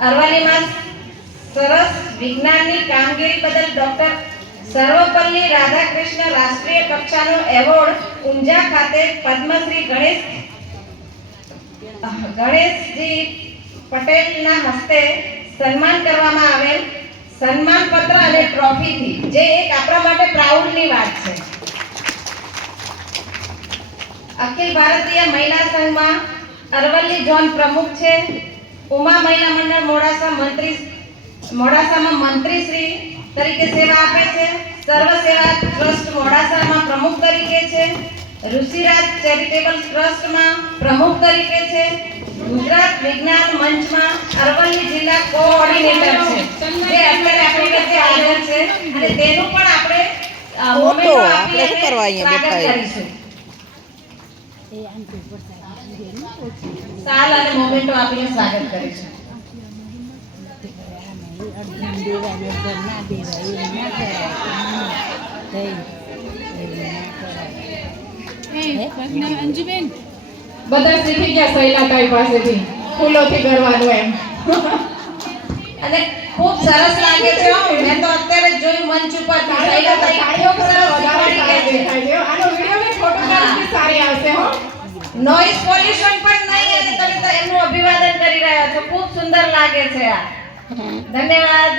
અરવલ્લીમાં સરસ વિજ્ઞાનની કામગીરી બદલ ડોક્ટર સર્વપલ્લી રાધાકૃષ્ણ રાષ્ટ્રીય કક્ષાનો એવોર્ડ ઊંઝા ખાતે પદ્મશ્રી ગણેશજી પટેલના હસ્તે સન્માન કરવામાં આવેલ સન્માન પત્ર અને ટ્રોફીથી, જે એક આપણા માટે પ્રાઉડની વાત છે. અખિલ ભારતીય મહિલા સંઘમાં અરવલ્લી ઝોન પ્રમુખ છે. ઉમા મહિલા મંડળ મોડાસામાં મંત્રીશ્રી તરીકે સેવા આપે છે. સર્વ સેવા ટ્રસ્ટ મોડાસામાં પ્રમુખ તરીકે છે. ઋષિરાજ ચેરિટેબલ ટ્રસ્ટમાં પ્રમુખ તરીકે છે. ગુજરાત વિજ્ઞાન મંચમાં અરવલ્લી જિલ્લા કોઓર્ડિનેટર છે, જે અત્યારે આપણી વચ્ચે હાજર છે અને તેનું પણ આપણે મોમેન્ટો આપી સ્વાગત કરીશું. સાલ અને મોમેન્ટો આપીને સ્વાગત કરીશું. અંજુબેન બધા શીખી ગયા શૈલાતાઈ પાસેથી ફૂલોથી કરવાનું એમ. અને ખૂબ સરસ લાગે છે. મેં તો અત્યારે જોયું મંચ ઉપર શૈલાતાઈ ખૂબ સરસ શીખવાડી છે. આનો વિડિયો ને ફોટોગ્રાફી સારી આવશે હો. નોઇઝ પોલ્યુશન પણ નહીં અને તમે તો એમનું અભિવાદન કરી રહ્યા છો. ખૂબ સુંદર લાગે છે આ. ધન્યવાદ.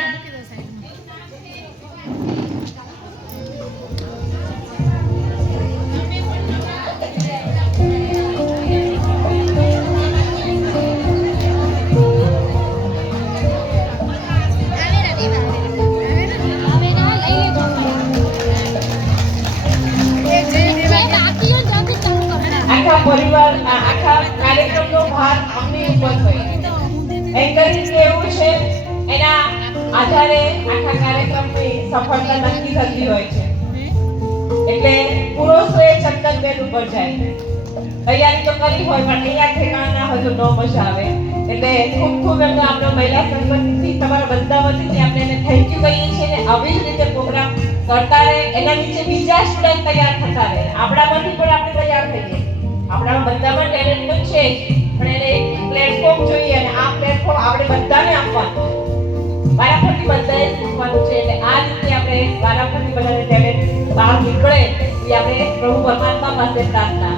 પરિવાર આખા કાર્યક્રમનો ભાર આપણી ઉપર હોય. એન્કરિંગ એવું છે, એના આધારે આખા કાર્યક્રમની સફળતા નક્કી થતી હોય છે. એટલે પુરુષોએ ચંદનબેન ઉપર જાય. તૈયારી તો કરી હોય પણ અહીંયા ઠેકાણા ના હોય તો ન મજા આવે. એટલે ખૂબ ખૂબ એમને આપણો મહિલા સંગઠનથી તમારા બધા વતીથી આપણે એને થેન્ક યુ કહીએ છીએ ને આવી જ રીતે પ્રોગ્રામ કરતા રહે. એના નીચે બીજા સ્ટુડન્ટ તૈયાર થતા રહે. આપણામાંથી પણ આપણે તૈયાર થઈએ. આપણામાં બધામાં ટેલેન્ટ તો છે પણ એને એક પ્લેટફોર્મ જોઈએ અને આ પ્લેટફોર્મ આપણે બધાને આપવાનું. વારાફરતી બધાએ શીખવાનું છે. એટલે આ રીતે આપણે વારાફરતી બધાને ટેલેન્ટ બહાર નીકળે એ આપણે પ્રભુ પરમાત્મા પાસે પ્રાર્થના.